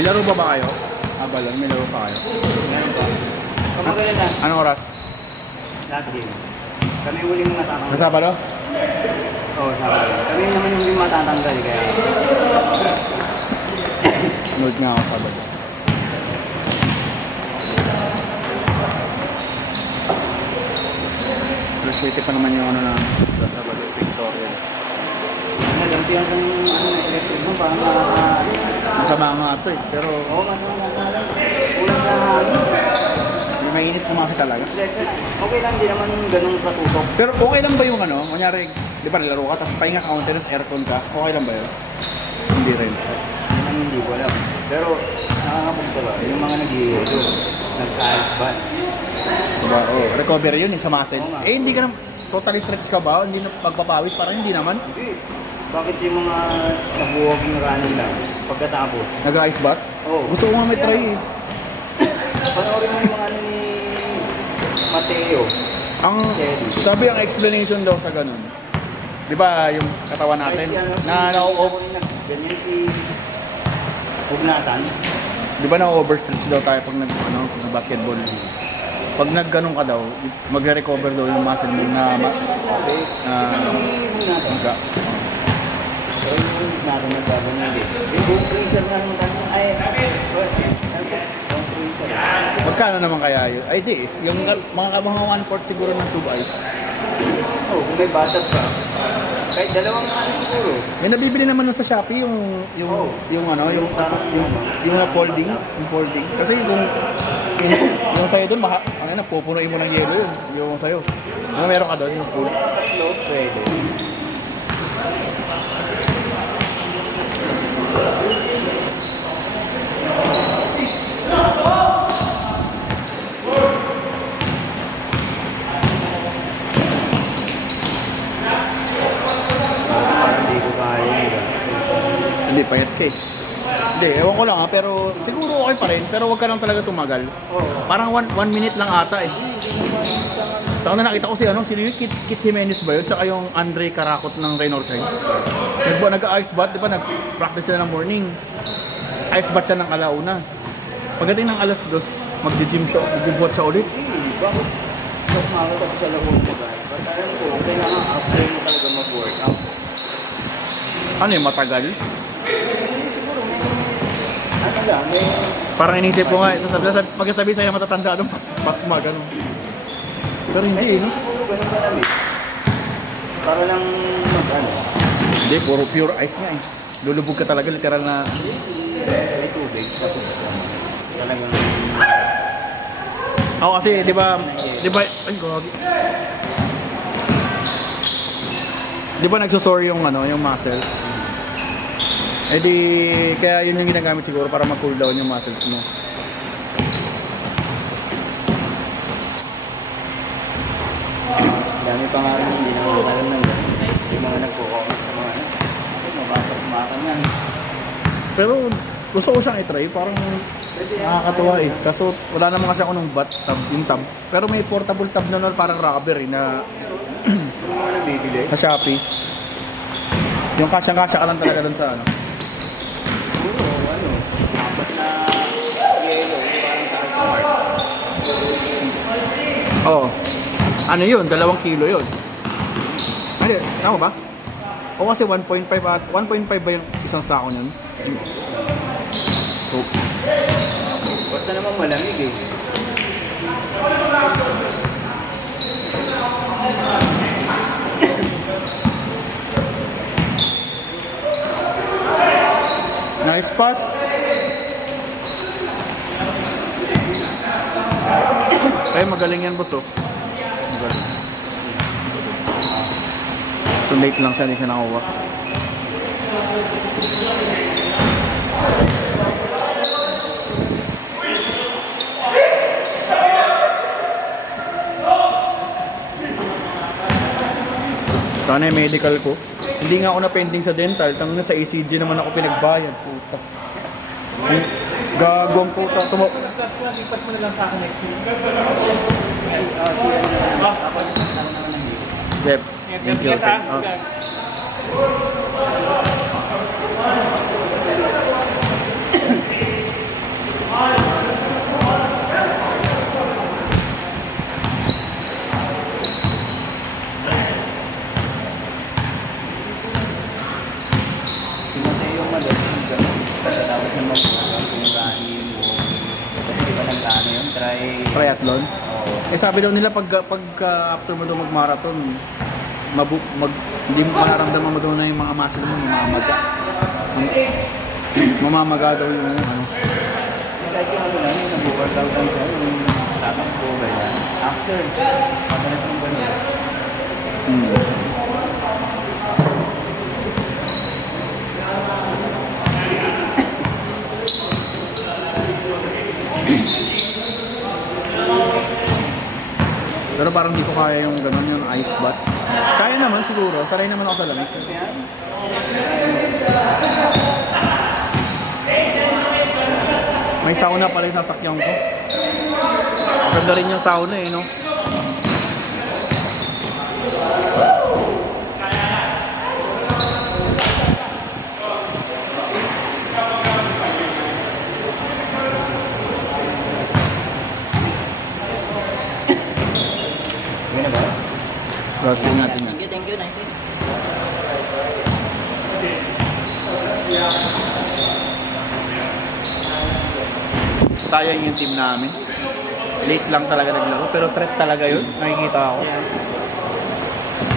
May laro ba kayo? Abalan, may laro pa kayo? Meron pa. Kumagala na. Anong oras? Last game. Kami huling matatanggal. Sa Sabado? Oo, Sabado. Kami naman yung huling matatanggal. Kaya Nood nga ako Sabado. City pa naman yung ano na sa Sabado, Victoria. nagampihan ng electric mo. Parang Masama nga ito eh, pero oo, masama na. Kulang sa hangin. may mainit kumaki talaga. Okay lang, di naman ganun katutok. Pero okay lang ba yung ano, kunyari, di ba nilaro ka, tapos pahinga ka, tapos aircon ka, okay lang ba yun? Hindi rin. Yun ang hindi ko alam. Pero nakakapagta ba? Yung mga nag-ice ba? Diba? Oh, recovery yun yung sa muscle. Oo nga. Eh hindi ka na totally stretch ka ba? Hindi na pagpapawis? Parang hindi naman. Hindi. Bakit yung mga nag-walking running lang pagkatapos? Nag-ice bath? Oo. Gusto ko nga may try eh. Panoorin mo yung mga ni Mateo. Ang, sabi ang explanation daw sa ganun. Di ba yung katawan natin? Na ganyan si Pugnatan. Di ba na-overstretch daw tayo pag nag-basketball? Pag nag-ganun ka daw, magre-recover daw yung muscle mo na Sabi, si Pugnatan. Pero yung Pugnatan nagbabanyan din. Yung buong freezer na naman tayo, ay, Magkano naman kaya yun? Ay di, yung mga 1/4 siguro ng tube ice. oh, kung may batag ka, kahit dalawang ano siguro. May nabibili naman nun sa Shopee yung na folding, yung folding. Kasi yung sa'yo doon, ano na, pupunuin mo ng yelo yun. Yung sa'yo. Ano meron ka doon, yung full. Tatlo, pwede. Parang di ko kaya yun. Hindi, payat ka eh. Hindi, ewan ko lang ha, pero siguro okay pa rin. Pero wag ka lang talaga tumagal. Oo. Parang 1 minute lang ata eh. Saka na nakita ko si sino yung Kit Jimenez ba yun? Tsaka yung Andre Karakot ng Reynorside. Nag-ice bath, di ba? Nag-practice sila ng morning. Ice bath siya ng alauna. Pagdating ng alas 2, mag-gym siya, mag-buhat siya ulit. Bakit? Mas makakita ko sa labong mo ba? Pagkain ko, kailangan after mo talaga mag-workout. Ano yung matagal? Siguro may, ano lang, may, Parang inisip ko nga, pagkasabi sa'yo matatanda doon, pasma, gano'n. Pero hindi eh, no? siguro ganun ka lang eh. Para lang mag-ano. Hindi, pure ice nga eh. Lulubog ka talaga, literal na... May tubig, tapos talagang Ako kasi, di ba, ay, gagi. Di ba nagsusore yung yung muscles? Eh di, kaya yun yung ginagamit siguro para mag-cool down yung muscles mo. dami pa nga rin hindi naman alam ng yung mga nagpo-comment sa mga mabasa yan. Pero gusto ko siyang i-try, parang nakakatuwa eh. Kaso wala naman kasi ako ng yung tab. Pero may portable tab na parang rubber eh, na Yung mga nabibili, sa Shopee. Yung kasyang-kasya ka lang talaga dun sa ano. siguro ano, apat na yellow, parang sa Alphamart. Oo. Ano yun? 2 kilo yun. Ano, tama ba? O kasi 1.5 at 1.5 ba yung isang sako niyan? So, Basta naman malamig eh. nice pass. Ay, magaling yan, boss, oh. Magaling. So late lang siya, hindi siya nakuha. Sana yung medical ko. Hindi nga ako na-pending sa dental. Tanong na sa ECG naman ako pinagbayad. Puta. Gagawang puta. Lipat mo na lang sa akin next week. Dep. Thank you. yun, Triathlon. Oo. Eh sabi daw nila pag after mo daw mag-marathon, hindi mo mararamdaman mo daw na yung mga muscle mo mamamaga. Mamamaga daw yung ano. Kahit yung ano lang, yung nag-workout lang siya, yung tatakbo, ganyan. After, madalas yung ganyan. Pero parang di ko kaya yung gano'n, yung ice bath. Kaya naman siguro, sanay naman ako sa lamig. May sauna pala yung sasakyan ko. Ganda rin yung sauna eh, no? Yun na ba? Gagawin natin yan. Thank you, nice. Tayo yung team namin. Late lang talaga naglaro, pero threat talaga yun. Nakikita ako.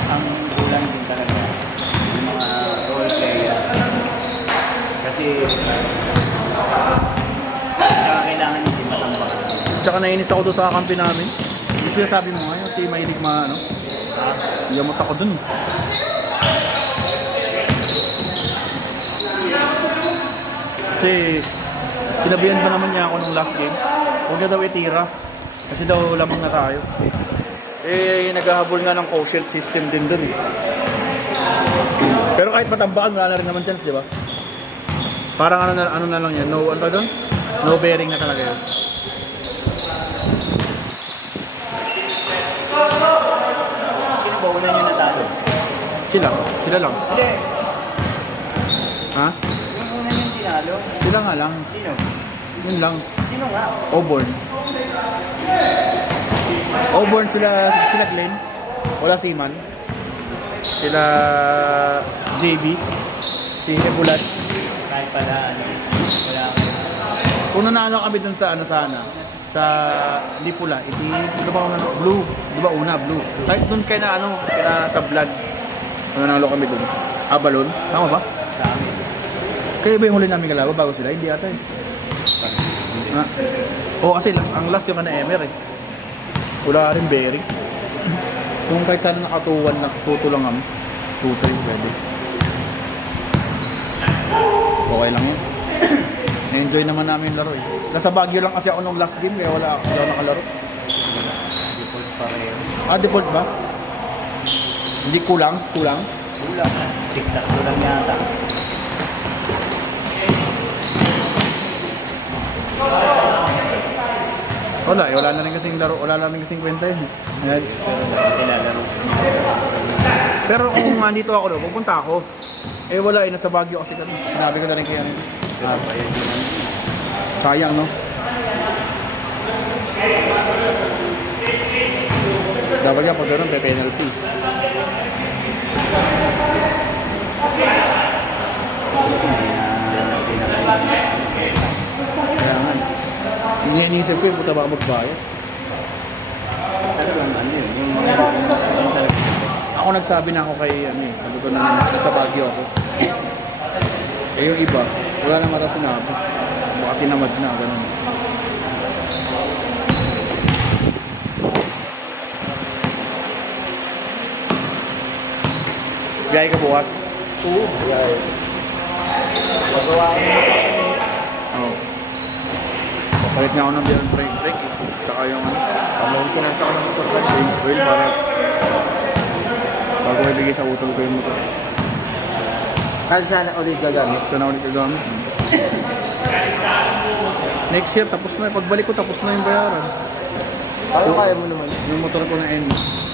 Ang kulang din talaga yung mga role player. Kasi kailangan hindi matambak. Tsaka nainis ako doon sa kakampi namin. Yung sinasabi mo nga, yung si Mahilig ano. Yamot ako dun. Kasi sinabihan pa naman niya ako nung last game. Huwag na daw itira. Kasi daw lamang na tayo. Eh, naghahabol nga ng quotient system din dun eh. Pero kahit matambakan, wala na rin naman chance, di ba? Parang ano na lang yan, no, ano doon? No bearing na talaga yun. Sino ba una niyo natalo? Sila lang. Hindi. Ha? Yung una niyo tinalo? Sila nga lang. Sino? Yun lang. Sino nga? Auburn. Auburn sila Glenn. Wala si Man. Sila JB. Si Ebulat. Kahit pala, ano, wala kayo. Kung nanalo kami dun sa ano sana, sa hindi pula, ano ba una? Blue. Di ba una? Blue. Kahit dun kay na ano, kaya sa vlog. Kung nanalo kami dun. Balon. Tama ba? Sa amin. Kayo ba yung huli namin kalaban bago sila? Hindi ata eh. Ha? Oo kasi ang last yung na Emer eh. Wala rin bearing. Kung kahit sana nakatuwan na tuto lang kami. Tuto yung pwede. Okay lang yun. Na-enjoy naman namin yung laro eh. Nasa Baguio lang kasi ako nung last game kaya wala nakalaro. Default pa rin. Default ba? Hindi kulang? Kulang. Tiktak kulang yata. Wala na rin kasing laro, wala na rin kasing kwenta yun. Ayan. Nilalaro. Pero kung nandito ako doon, pupunta ako. Eh wala eh, nasa Baguio kasi kami. Sinabi ko na rin kaya Pero pa yun yun. sayang no? Dapat nga pag gano'n, may penalty. Kaya nga. Iniisip ko yung puta baka magbayad. Talagang ano yun, yung mga talaga. Ako nagsabi na ako kay ano eh, sabi ko na sa Baguio ako. Eh yung iba, wala na mata sinabi. Baka tinamad na, gano'n. Biyay ka bukas? Oo, yeah. Magawa ko na Oo. Palit nga ako ng beer brake eh. Tsaka yung ano, maintenance ako ng motor lang. change oil para bago ibigay sa utol ko yung motor. Kasi sana ulit gagamit. Gusto na ulit gagamit. Next year, tapos na. Pagbalik ko, tapos na yung bayaran. Parang kaya mo naman. Yung motor ko na N.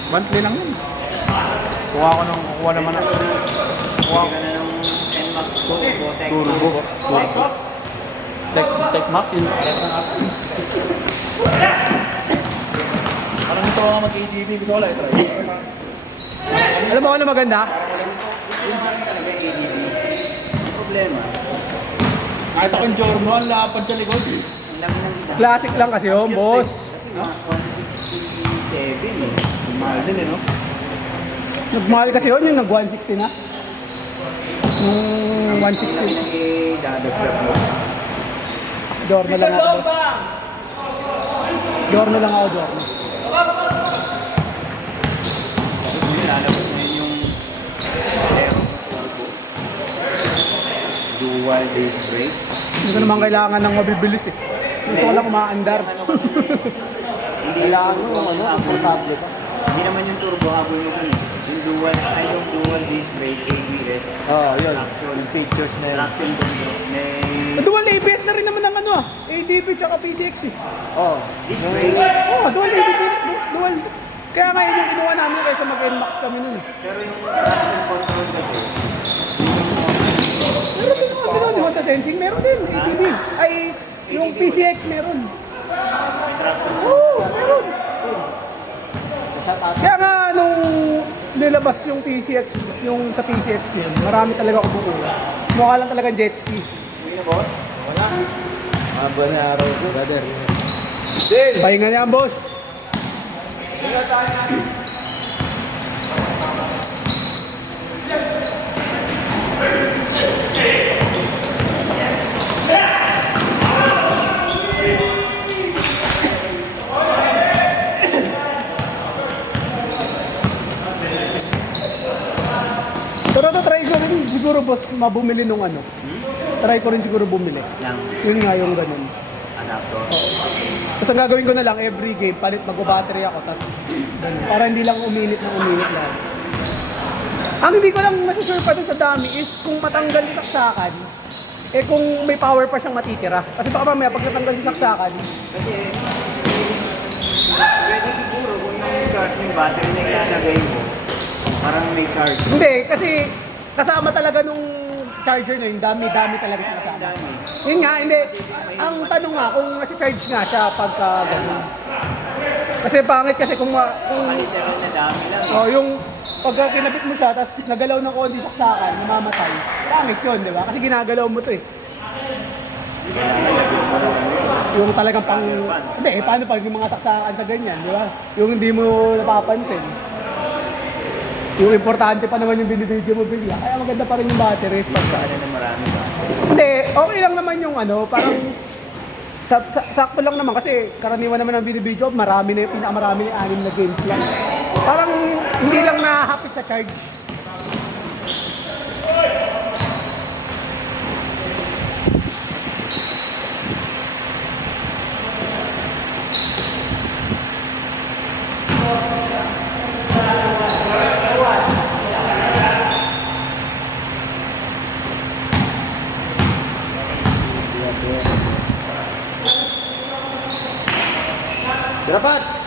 Monthly lang yun. Kuha naman ako. Kuha Hindi ka na ng NMAX Turbo. Tech Max yun. Parang gusto ko nga mag-ATV. Gusto ko lang ito. Alam mo ano maganda? Yun sa akin talaga yung ADB. Ang problema. Kahit ako yung Jorno, ang lapad sa likod. Laki ng kita. Classic lang kasi yun, boss. Kasi mga 167 eh. Mahal din eh, no? Nagmahal kasi yun, yung nag-160 na. Nung 160. Dadagdag mo. Door na lang ako, boss. Door na lang ako, door na. Tapos may lalabas na yun yung Aero Dual disc brake. Hindi ko naman kailangan ng mabibilis eh. Gusto ko lang umaandar. Hindi lang komportable pa. Hindi naman yung turbo habol mo ano. Yung dual disc brake ABS. Oo, yun. Yung features na yun. Traction control. May Dual ABS na rin naman ng ano ah. ADB tsaka PCX eh. Oo. disc brake. Oh, dual ADB. Dual. Kaya nga yun yung kinuha namin kaysa mag-NMAX kami nun eh. Pero yung traction control kasi, Meron din naman sila, di Honda Sensing, meron din, ADB. Ay, yung PCX meron. may traction Oo, meron. Kaya nga nung nilabas yung PCX, yung sa PCX yun, marami talaga kumukuha. Mukha lang talagang jet ski. Haba na araw ko, brother. Pahinga niya, boss. Pero try ko rin siguro, boss, mabumili nung ano. Try ko rin siguro bumili. ng Yun nga yung ganun. adapter. Basta ang gagawin ko na lang every game, palit mag-battery ako, tapos ganun. Para hindi lang uminit na uminit lang. Ang hindi ko lang masusure pa dun sa dami is kung matanggal yung saksakan, eh kung may power pa siyang matitira. Kasi baka mamaya pag natanggal yung saksakan, Kasi, pwede siguro kung yung charge yung battery na ilalagay mo, parang may charge. hindi, kasi kasama talaga nung charger na yun, dami-dami talaga siya kasama. Dami. Yun nga, hindi. Ang tanong nga, kung nasi-charge nga siya pagka ganun. Kasi pangit kasi kung Literal na dami lang eh. oh, yung pagka kinabit mo siya, tapos nagalaw ng konti saksakan, namamatay. Pangit yun, di ba? Kasi ginagalaw mo to eh. Yung talagang pang... Hindi, eh, paano pag yung mga saksakan sa ganyan, di ba? Yung hindi mo napapansin. Yung importante pa naman yung binibidyo mo bigla. Kaya maganda pa rin yung battery. Pagkaan na marami ba? Hindi, okay lang naman yung ano, parang... sakto lang naman kasi karaniwan naman ng binibidyo, marami na yung pinakamarami na 6 na games lang. Parang hindi lang nahapit sa charge. Drapats!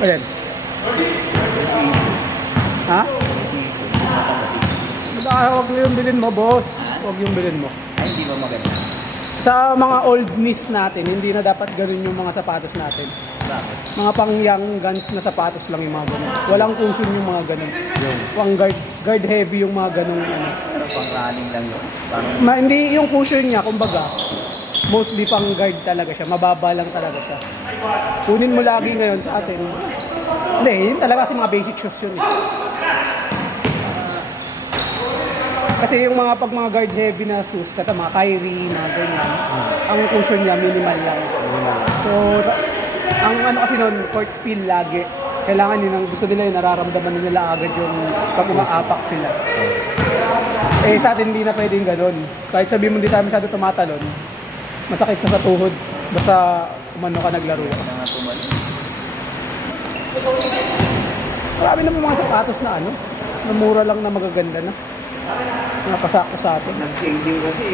Ayan. Ha? Huwag yung bilhin mo, boss. Huwag yung bilhin mo. Ay, hindi ba maganda? Sa mga old knees natin, hindi na dapat ganun yung mga sapatos natin. Bakit? Mga pang young guns na sapatos lang yung mga ganun. Walang cushion yung mga ganun. Pang guard heavy yung mga ganun. Ano. Pero pang running lang yun. Parang Hindi yung cushion niya, kumbaga, mostly pang guard talaga siya. Mababa lang talaga siya. Kunin mo lagi ngayon sa atin. Hindi, yun talaga kasi mga basic shoes yun. Kasi yung mga pag mga guard heavy na shoes, kata mga Kyrie, mga ganyan, ang cushion niya minimal lang. So, ang ano kasi nun, court feel lagi. Kailangan yun, ang gusto nila yung nararamdaman nila agad yung pag umaapak sila. Eh sa atin hindi na pwedeng ganun. Kahit sabihin mo hindi tayo masyado tumatalon, masakit sa tuhod. Basta umano ka naglaro ka. mga tumal. Marami naman mga sapatos na ano, na mura lang na magaganda na. Napasakto sa atin. Nag-shading kasi.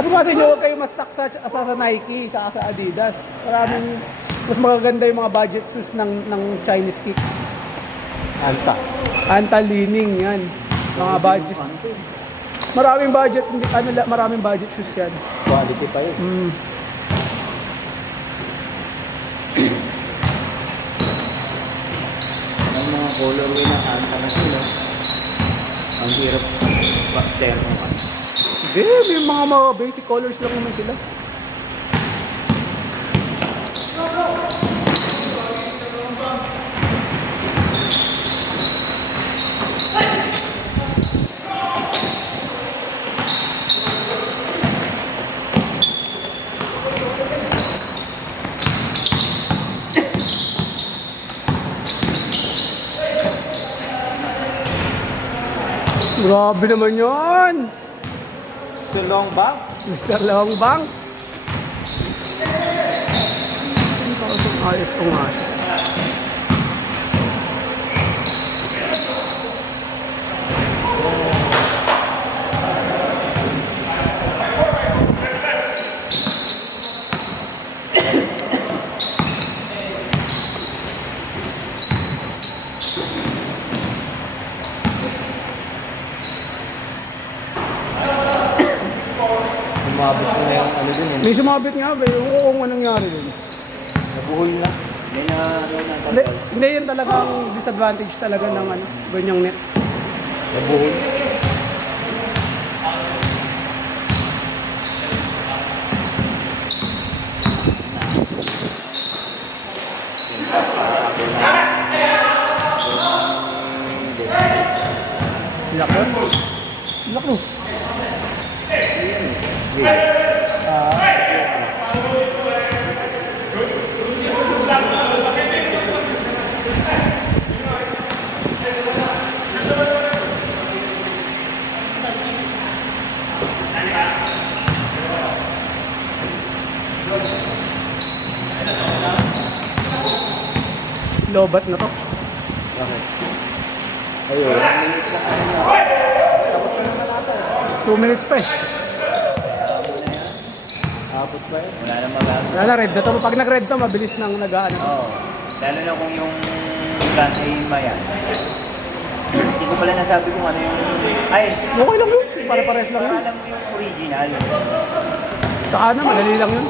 Ano ba sa inyo, huwag kayo mas-stock sa Nike, sa Adidas. Maraming, mas magaganda yung mga budget shoes ng Chinese kicks. Anta. Anta-leaning yan. Mga budget. Maraming budget shoes yan. Quality pa yun. Mm. Ang mga colorway ng Anta na sila. Ang hirap termo ka. Hindi, may mga basic colors lang naman sila. Grabe naman yun! So long box. Mr. Long Banks. Ayos ko nga. Umabot ko na yung ano dun eh. May sumabit nga ba? Yung kung anong nangyari dun. Nabuhol na. May na Hindi, hindi yun talagang disadvantage talaga ng ano, ganyang net. Nabuhol. Lako. Lako. Lobat na to. Bakit? Ayun. 2 minutes pa eh. Abot pa yun. Wala na magagawa. Wala na, red na to. Pag nag-red to, mabilis nang nag-ano. Oo. Lalo na kung yung gun ay maya. Hindi ko pala nasabi kung ano yung... Ay! Okay lang yun. Pare-pares lang yun. Alam mo yung original. Saka na, madali lang yun.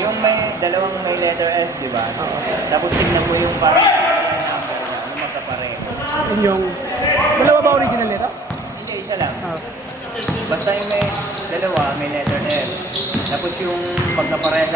Yung may dalawang may letter S, di ba? Oo. Tapos tignan mo yung parang number na ano magkapareho. Yun yung... Dalawa ba original nito? Hindi, isa lang. Ah. Basta yung may dalawa, may letter F. Tapos yung pagkapareha